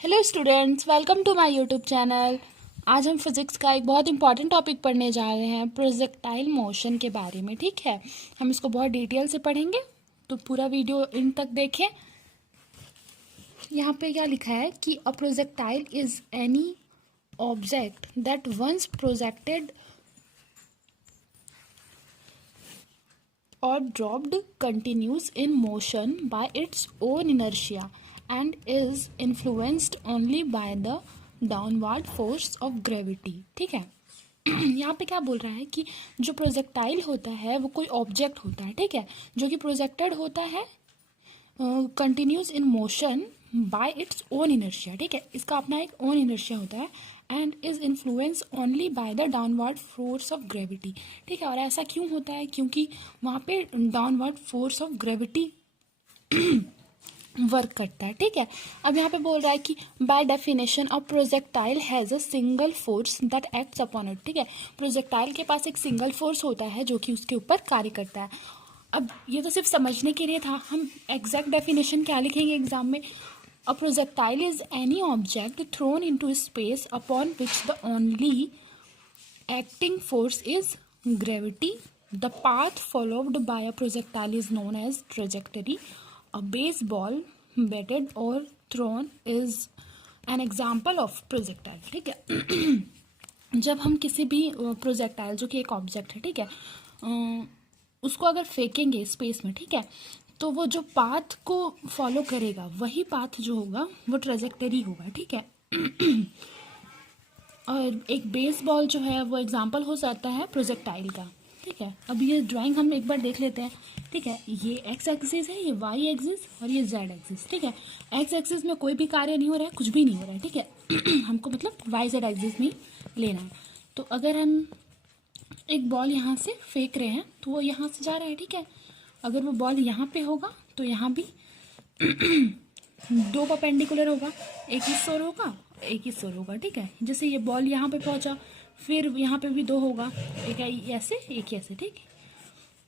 Hello students, welcome to my YouTube channel. आज हम physics का एक बहुत इंपॉर्टेंट टॉपिक पढ़ने जा रहे हैं, प्रोजेक्टाइल मोशन के बारे में। ठीक है, हम इसको बहुत डिटेल से पढ़ेंगे, तो पूरा वीडियो इन तक देखें। यहाँ पे क्या लिखा है कि a projectile is any object that once projected or dropped continues in motion by its own inertia and is influenced only by the downward force of gravity। ठीक है, यहाँ पे क्या बोल रहा है कि जो प्रोजेक्टाइल होता है वो कोई ऑब्जेक्ट होता है, ठीक है, जो कि प्रोजेक्टेड होता है continues in motion bye its own inertia. ठीक है, इसका अपना एक ओन इनर्शिया होता है and is influence only by the downward force of gravity. ठीक है, और ऐसा क्यों होता है? क्योंकि वहाँ पे downward force of gravity work करता है। ठीक है, अब यहाँ पे बोल रहा है कि by definition a projectile has a single force that acts upon it. ठीक है, प्रोजेक्टाइल के पास एक सिंगल फोर्स होता है जो कि उसके ऊपर कार्य करता है। अब ये तो सिर्फ समझने के लिए था, हम एग्जैक्ट डेफिनेशन क्या लिखेंगे एग्जाम में। अ projectile is any object throne into space upon which the only acting force is gravity. The path followed by a projectile is known as trajectory. A baseball batted or thrown is an example of projectile। ठीक है, जब हम किसी भी projectile जो कि एक object है, ठीक है, उसको अगर फेंकेंगे स्पेस में, ठीक है, तो वो जो पाथ को फॉलो करेगा वही पाथ जो होगा वो ट्रेजेक्टरी होगा। ठीक है, और एक बेसबॉल जो है वो एग्जाम्पल हो सकता है प्रोजेक्टाइल का। ठीक है, अब ये ड्राइंग हम एक बार देख लेते हैं। ठीक है, ये एक्स एक्सिस है, ये वाई एक्सिस और ये जेड एक्सिस। ठीक है, एक्स एक्सिस में कोई भी कार्य नहीं हो रहा है, कुछ भी नहीं हो रहा है। ठीक है हमको मतलब वाई जेड एक्सिस में लेना है। तो अगर हम एक बॉल यहाँ से फेंक रहे हैं तो वो यहाँ से जा रहा है। ठीक है, अगर वो बॉल यहाँ पे होगा तो यहाँ भी दो परपेंडिकुलर होगा, एक ही सोर होगा, एक ही सोर होगा। ठीक है, जैसे ये बॉल यहाँ पे पहुँचा, फिर यहाँ पे भी दो होगा, एक ऐसे एक ऐसे। ठीक है,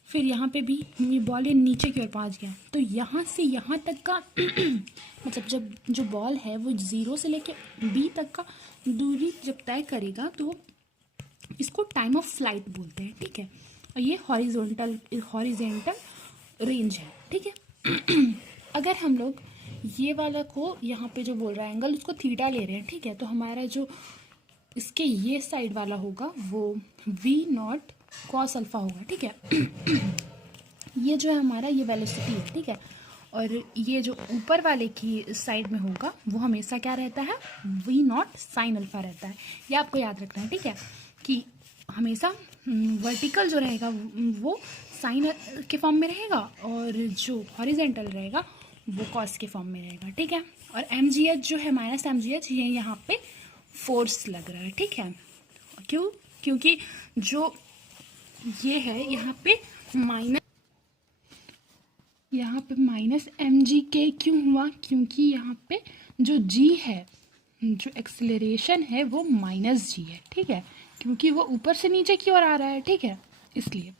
फिर यहाँ पे भी ये बॉल ये नीचे की ओर पहुँच गया, तो यहाँ से यहाँ तक का मतलब जब जो बॉल है वो जीरो से लेके बी तक का दूरी जब तय करेगा तो इसको टाइम ऑफ फ्लाइट बोलते हैं। ठीक है, और ये हॉरिजॉन्टल रेंज है। ठीक है अगर हम लोग ये वाला को यहाँ पे जो बोल रहा है एंगल उसको थीटा ले रहे हैं, ठीक है, तो हमारा जो इसके ये साइड वाला होगा वो वी नॉट कॉस अल्फा होगा। ठीक है ये जो है हमारा ये वेलोसिटी है। ठीक है, और ये जो ऊपर वाले की साइड में होगा वो हमेशा क्या रहता है, वी नॉट साइन अल्फा रहता है। ये आपको याद रखना है। ठीक है, कि हमेशा वर्टिकल जो रहेगा वो साइन के फॉर्म में रहेगा और जो हॉरिजेंटल रहेगा वो कॉस के फॉर्म में रहेगा। ठीक है, और एम जी एच जो है माइनस एम जी एच ये यहाँ पे फोर्स लग रहा है। ठीक है, क्यों? क्योंकि जो ये है यहाँ पे माइनस एम जी के क्यों हुआ? क्योंकि यहाँ पे जो जी है, जो एक्सेलरेशन है वो माइनस जी है। ठीक है, क्योंकि वो ऊपर से नीचे की ओर आ रहा है। ठीक है, इसलिए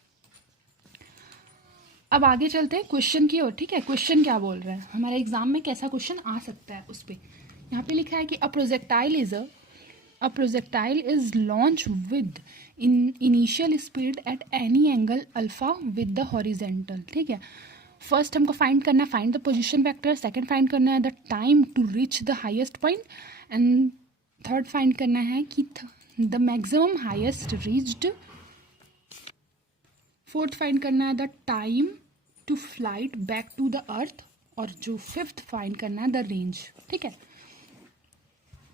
अब आगे चलते हैं क्वेश्चन की ओर। ठीक है, क्वेश्चन क्या बोल रहा है, हमारे एग्जाम में कैसा क्वेश्चन आ सकता है उस पर। यहाँ पे लिखा है कि a projectile is launch with initial speed at any angle alpha with the horizontal. ठीक है, फर्स्ट हमको फाइंड करना है find the position vector, second find करना है the time to reach the highest point and third find करना है कि the maximum highest reached, fourth find करना है the time to flight back to the earth, और जो फिफ्थ फाइंड करना है द रेंज। ठीक है,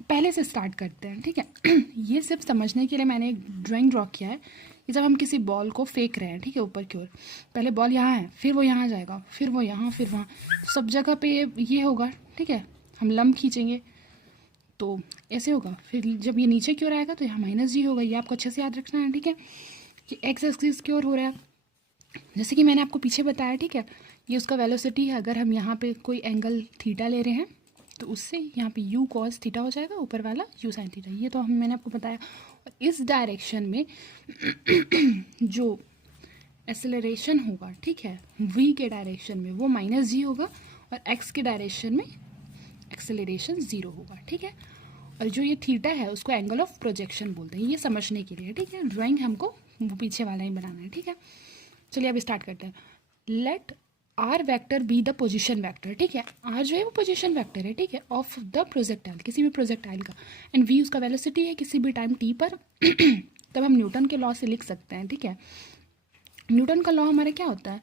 पहले से स्टार्ट करते हैं। ठीक है ये सिर्फ समझने के लिए मैंने एक ड्राइंग ड्रॉ किया है कि जब हम किसी बॉल को फेंक रहे हैं, ठीक है, ऊपर की ओर, पहले बॉल यहाँ है, फिर वो यहाँ जाएगा, फिर वो यहाँ, फिर वहाँ, सब जगह पे ये होगा। ठीक है, हम लंब खींचेंगे तो ऐसे होगा, फिर जब ये नीचे की ओर आएगा तो यहाँ माइनस जी होगा। ये आपको अच्छे से याद रखना है। ठीक है, कि एक्स एक्सिस की ओर हो रहा है, जैसे कि मैंने आपको पीछे बताया। ठीक है, ये उसका वेलोसिटी है। अगर हम यहाँ पे कोई एंगल थीटा ले रहे हैं तो उससे यहाँ पे यू कॉस थीटा हो जाएगा, ऊपर वाला यू साइन थीटा, ये तो मैंने आपको बताया। और इस डायरेक्शन में जो एक्सेलरेशन होगा, ठीक है, वी के डायरेक्शन में वो माइनस जी होगा और एक्स के डायरेक्शन में एक्सेलरेशन 0 होगा, ठीक है। और जो ये थीटा है उसको एंगल ऑफ प्रोजेक्शन बोलते हैं, ये समझने के लिए, ठीक है। ड्राइंग हमको वो पीछे वाला ही बनाना है, ठीक है। चलिए अब स्टार्ट करते हैं। Let R vector be the position vector, ठीक है। आर जो है वो पोजिशन वैक्टर है, ठीक है, ऑफ द प्रोजेक्टाइल, किसी भी प्रोजेक्टाइल का, एंड वी उसका वेलोसिटी है किसी भी टाइम टी पर। तब हम न्यूटन के लॉ से लिख सकते हैं, ठीक है। न्यूटन का लॉ हमारा क्या होता है,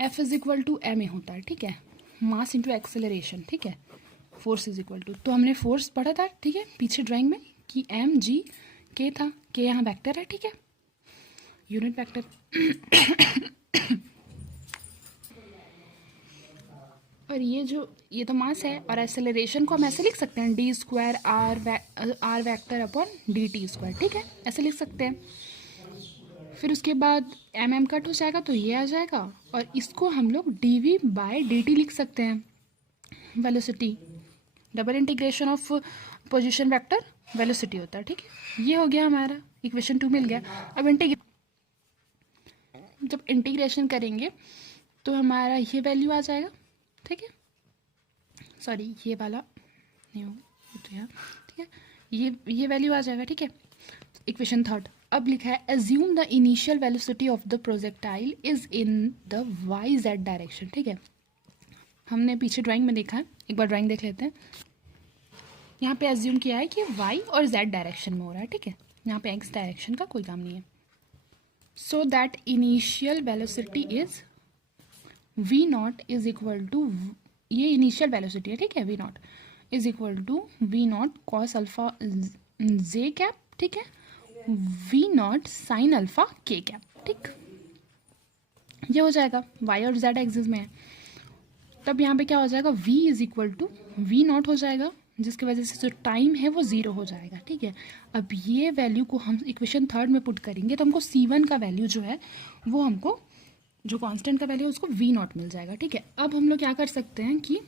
F is equal to M A होता है, ठीक है, मास इंटू एक्सेलरेशन, ठीक है, फोर्स इज इक्वल टू, तो हमने फोर्स पढ़ा था, ठीक है, पीछे ड्राइंग में कि एम जी के था, के यहाँ वेक्टर है, ठीक है, यूनिट वेक्टर। और ये तो मास है, और एक्सेलरेशन को हम ऐसे लिख सकते हैं D square R vector upon D T square, ठीक है, ऐसे लिख सकते हैं। फिर उसके बाद एम एम कट हो जाएगा तो ये आ जाएगा, और इसको हम लोग D V by D T लिख सकते हैं, velocity, double integration of position vector velocity होता है, ठीक है। ये हो गया हमारा इक्वेशन 2 मिल गया। अब जब इंटीग्रेशन करेंगे तो हमारा ये वैल्यू आ जाएगा, ठीक है, सॉरी ये वाला नहीं होगा तो यार, ठीक है, ये वैल्यू आ जाएगा, ठीक है। इक्वेशन 3 अब लिखा है assume the initial velocity of the projectile is in the Y Z direction, ठीक है। हमने पीछे ड्राइंग में देखा है, एक बार ड्राइंग देख लेते हैं। यहाँ पे एज्यूम किया है कि वाई और जेड डायरेक्शन में हो रहा है, ठीक है, यहाँ पे एक्स डायरेक्शन का कोई काम नहीं है। So that initial velocity is V naught is equal to, ये इनिशियल वेलोसिटी है, ठीक है, V naught is equal to V naught cos alpha J cap, ठीक है, V naught sine alpha K cap, ठीक, ये हो जाएगा, वाई और जेड एक्सिस में है। तब यहाँ पे क्या हो जाएगा, v is equal to V naught हो जाएगा, जिसकी वजह से जो टाइम है वो 0 हो जाएगा, ठीक है। अब ये वैल्यू को हम इक्वेशन 3 में पुट करेंगे तो हमको C1 का वैल्यू जो है वो हमको, जो कांस्टेंट का वैल्यू है उसको v नॉट मिल जाएगा, ठीक है। अब हम लोग क्या कर सकते हैं कि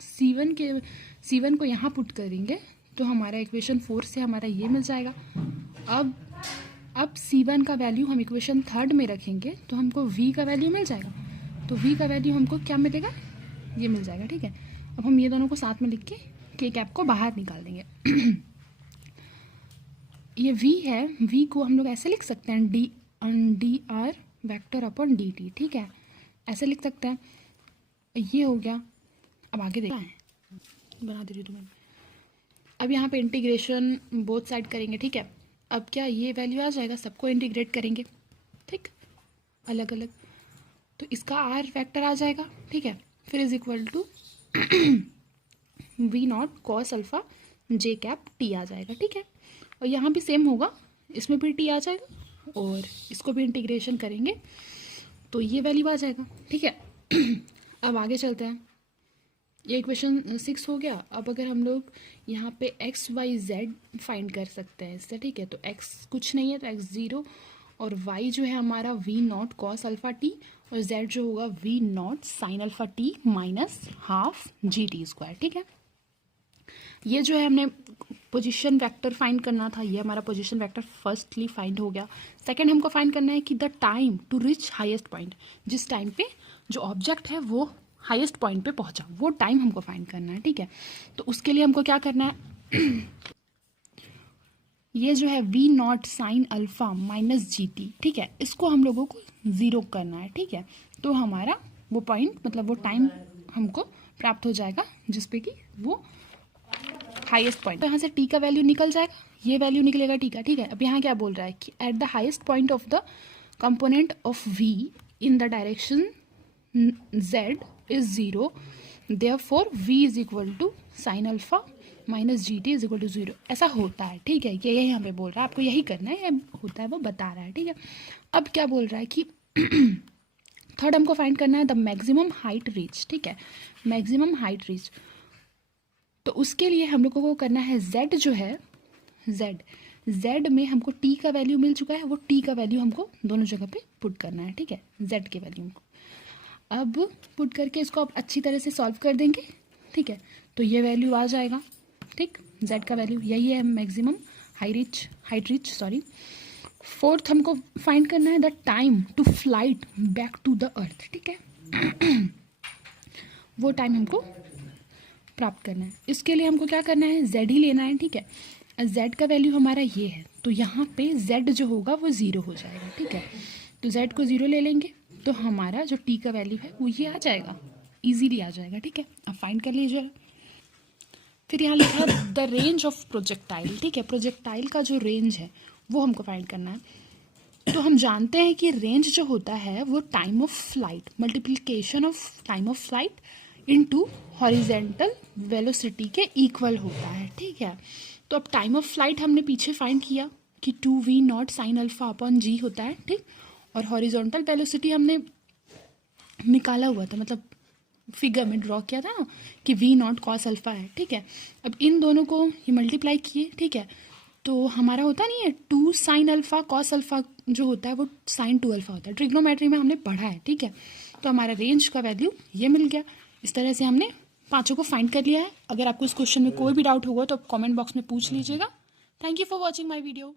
C1 को यहाँ पुट करेंगे तो हमारा इक्वेशन 4 से हमारा ये मिल जाएगा। अब C1 का वैल्यू हम इक्वेशन 3 में रखेंगे तो हमको v का वैल्यू मिल जाएगा, तो v का वैल्यू हमको क्या मिलेगा, ये मिल जाएगा, ठीक है। अब हम ये दोनों को साथ में लिख के कैप को बाहर निकाल देंगे। ये v है, v को हम लोग ऐसे लिख सकते हैं D R vector upon D T, ठीक है, ऐसे लिख सकते हैं। ये हो गया। अब आगे देखना है, बना दे रही हूँ तुम्हें। अब यहाँ पे इंटीग्रेशन बोथ साइड करेंगे, ठीक है। अब क्या ये वैल्यू आ जाएगा, सबको इंटीग्रेट करेंगे, ठीक, अलग अलग, तो इसका आर वैक्टर आ जाएगा, ठीक है। फिर is equal to V naught cos alpha J cap T आ जाएगा, ठीक है। और यहाँ भी सेम होगा, इसमें भी टी आ जाएगा और इसको भी इंटीग्रेशन करेंगे तो ये वैल्यू आ जाएगा, ठीक है। अब आगे चलते हैं, ये इक्वेशन 6 हो गया। अब अगर हम लोग यहाँ पे एक्स वाई जेड फाइंड कर सकते हैं इससे, ठीक है, तो एक्स कुछ नहीं है तो एक्स 0, और y जो है हमारा V naught cos alpha T, और z जो होगा V naught sine alpha T minus half G T square, ठीक है। ये जो है हमने पोजीशन वेक्टर फाइंड करना था, ये हमारा पोजीशन वेक्टर फर्स्टली फाइंड हो गया। सेकंड हमको फाइंड करना है कि the time to reach highest point, जिस टाइम पे जो ऑब्जेक्ट है वो हाईएस्ट पॉइंट पे पहुंचा, वो टाइम हमको फाइंड करना है, ठीक है। तो उसके लिए हमको क्या करना है, ये जो है V naught sine alpha minus G T, ठीक है, इसको हम लोगों को 0 करना है, ठीक है। तो हमारा वो पॉइंट मतलब वो टाइम हमको प्राप्त हो जाएगा जिसपे कि वो हाईएस्ट पॉइंट, तो यहाँ से टी का वैल्यू निकल जाएगा, ये वैल्यू निकलेगा टी का, ठीक है। अब यहाँ क्या बोल रहा है कि at the highest point of the component of V in the direction z is 0, therefore v is equal to sine alpha minus G T is equal to 0, ऐसा होता है, ठीक है। ये यही यहाँ पे बोल रहा है, आपको यही करना है, होता है वो बता रहा है, ठीक है। अब क्या बोल रहा है कि थर्ड हमको फाइंड करना है द मैक्सिमम हाइट रीच, ठीक है, मैक्सिमम हाइट रीच। तो उसके लिए हम लोगों को करना है z जो है z में हमको t का वैल्यू मिल चुका है, वो t का वैल्यू हमको दोनों जगह पे पुट करना है, ठीक है, z के वैल्यू को। अब पुट करके इसको आप अच्छी तरह से सॉल्व कर देंगे, ठीक है, तो ये वैल्यू आ जाएगा, ठीक, z का वैल्यू यही है, maximum height reach sorry. Fourth हमको फाइंड करना है the time to flight back to the earth, ठीक है। वो टाइम हमको प्राप्त करना है। इसके लिए हमको क्या करना है, z ही लेना है, ठीक है। z का वैल्यू हमारा ये है, तो यहाँ पे z जो होगा वो 0 हो जाएगा, ठीक है। तो z को 0 ले लेंगे तो हमारा जो t का वैल्यू है वो ये आ जाएगा, इजीली आ जाएगा, ठीक है। अब फाइंड कर लीजिए। फिर यहाँ लिखा है द रेंज ऑफ प्रोजेक्टाइल, ठीक है। प्रोजेक्टाइल का जो रेंज है वो हमको फाइंड करना है। तो हम जानते हैं कि रेंज जो होता है वो time of flight, multiplication of time of flight into horizontal velocity के इक्वल होता है, ठीक है। तो अब टाइम ऑफ फ्लाइट हमने पीछे फाइंड किया कि 2v0 sine alpha upon g होता है, ठीक। और हॉरिजॉन्टल वेलोसिटी हमने निकाला हुआ था, मतलब फिगर में ड्रॉ किया था ना कि v0 कॉस अल्फा है, ठीक है। अब इन दोनों को ये मल्टीप्लाई किए, ठीक है। तो हमारा होता नहीं है 2 साइन अल्फा कॉस अल्फा जो होता है वो साइन 2 अल्फा होता है, ट्रिग्नोमेट्री में हमने पढ़ा है, ठीक है। तो हमारा रेंज का वैल्यू ये मिल गया। इस तरह से हमने पांचों को फाइंड कर लिया है। अगर आपको इस क्वेश्चन में कोई भी डाउट होगा तो आप कमेंट बॉक्स में पूछ लीजिएगा। Thank you for watching my video.